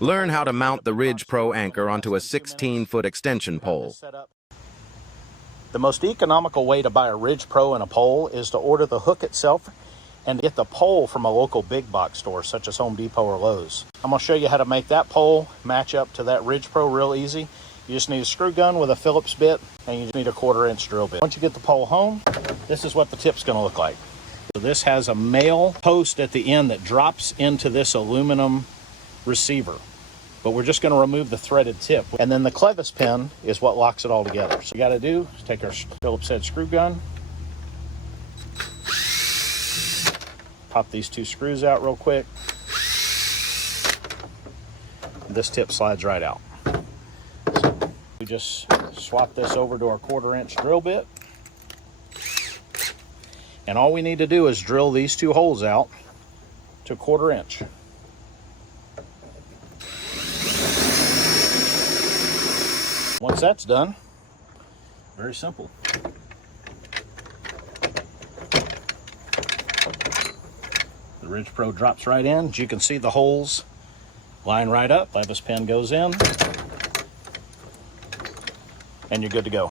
Learn how to mount the Ridge Pro anchor onto a 16-foot extension pole. The most economical way to buy a Ridge Pro and a pole is to order the hook itself and get the pole from a local big box store such as Home Depot or Lowe's. I'm going to show you how to make that pole match up to that Ridge Pro real easy. You just need a screw gun with a Phillips bit, and you just need a 1/4 inch drill bit. Once you get the pole home, this is what the tip's going to look like. So this has a male post at the end that drops into this aluminum receiver. But we're just going to remove the threaded tip. And then the clevis pin is what locks it all together. So you got to do is take our Phillips head screw gun, pop these 2 screws out real quick. This tip slides right out. So we just swap this over to our 1/4 inch drill bit. And all we need to do is drill these 2 holes out to 1/4 inch. Once that's done, very simple. The Ridge Pro drops right in. As you can see, the holes line right up. Clevis pin goes in, and you're good to go.